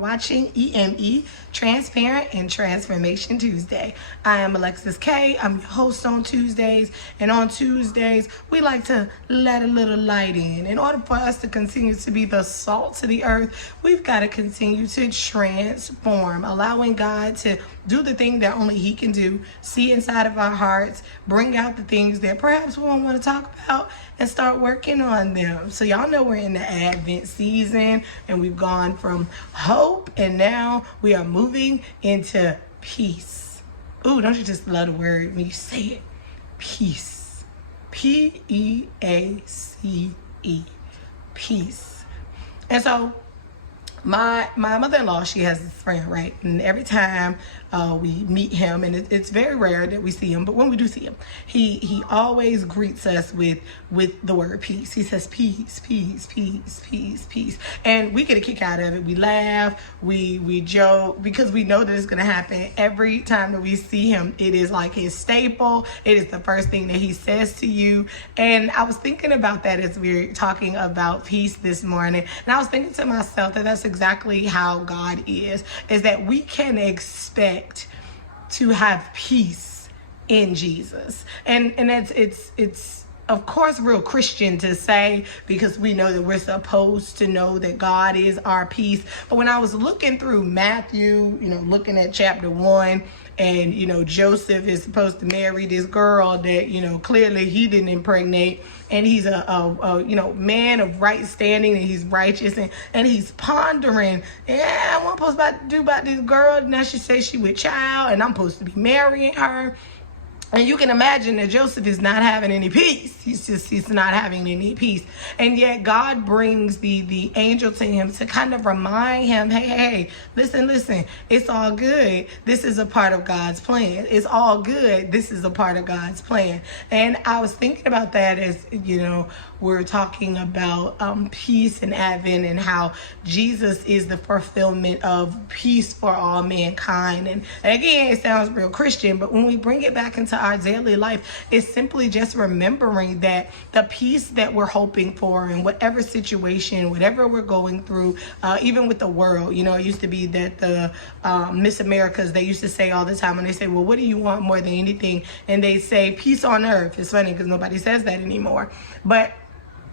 Watching EME Transparent and Transformation Tuesday. I am Alexis K. I'm your host on Tuesdays, and on Tuesdays we like to let a little light in. In order for us to continue to be the salt to the earth, we've got to continue to transform, allowing God to do the thing that only He can do, see inside of our hearts, bring out the things that perhaps we don't want to talk about, and start working on them. So y'all know we're in the Advent season, and we've gone from hope, and now we are moving into peace. Ooh, don't you just love the word when you say it? Peace. Peace. Peace. And so my mother-in-law, she has this friend, right? And every time we meet him, and it's very rare that we see him, but when we do see him, he always greets us with the word peace. He says peace, peace, peace, peace, peace. And we get a kick out of it. We laugh, we joke, because we know that it's going to happen every time that we see him. It is like his staple. It is the first thing that he says to you. And I was thinking about that as we were talking about peace this morning. And I was thinking to myself that that's exactly how God is that we can expect to have peace in Jesus. And it's of course real Christian to say, because we know that we're supposed to know that God is our peace. But when I was looking through Matthew, looking at chapter 1, and Joseph is supposed to marry this girl that clearly he didn't impregnate, and he's a man of right standing, and he's righteous, and he's pondering, what I'm supposed to do about this girl. Now she says she with child, and I'm supposed to be marrying her. And you can imagine that Joseph is not having any peace. He's not having any peace. And yet God brings the angel to him to kind of remind him, hey, listen, it's all good. This is a part of God's plan. It's all good. This is a part of God's plan. And I was thinking about that as, we're talking about peace and Advent, and how Jesus is the fulfillment of peace for all mankind. And again, it sounds real Christian, but when we bring it back into our daily life, it's simply just remembering that the peace that we're hoping for in whatever situation, whatever we're going through, even with the world, it used to be that the Miss Americas, they used to say all the time when they say, well, what do you want more than anything? And they say peace on earth. It's funny because nobody says that anymore. But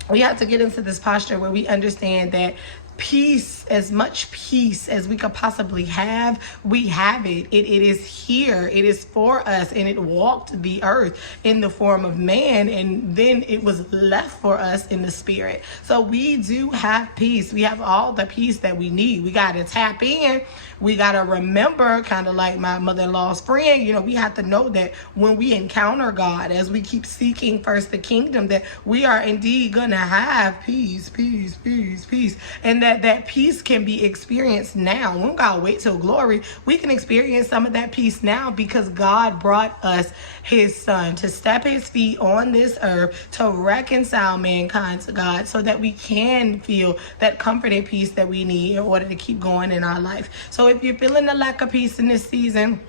we have to get into this posture where we understand that peace, as much peace as we could possibly have, we have it. It is here. It is for us, and it walked the earth in the form of man, and then it was left for us in the spirit. So we do have peace. We have all the peace that we need. We got to tap in. We got to remember, kind of like my mother-in-law's friend, we have to know that when we encounter God, as we keep seeking first the kingdom, that we are indeed going to have peace, peace, peace, peace. And that peace can be experienced now. We don't gotta wait till glory. We can experience some of that peace now, because God brought us his son to step his feet on this earth to reconcile mankind to God, so that we can feel that comfort and peace that we need in order to keep going in our life. So if you're feeling the lack of peace in this season,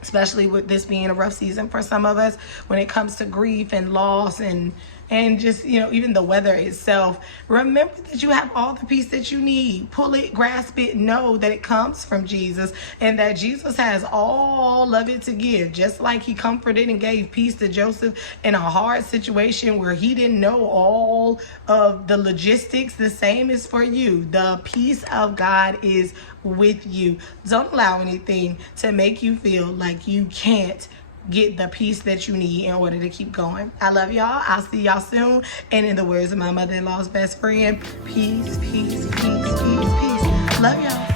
especially with this being a rough season for some of us when it comes to grief and loss and just, even the weather itself, remember that you have all the peace that you need. Pull it, grasp it, know that it comes from Jesus, and that Jesus has all of it to give. Just like he comforted and gave peace to Joseph in a hard situation where he didn't know all of the logistics, the same is for you. The peace of God is with you. Don't allow anything to make you feel like you can't get the peace that you need in order to keep going. I love y'all. I'll see y'all soon. And in the words of my mother-in-law's best friend, peace, peace, peace, peace, peace. Love y'all.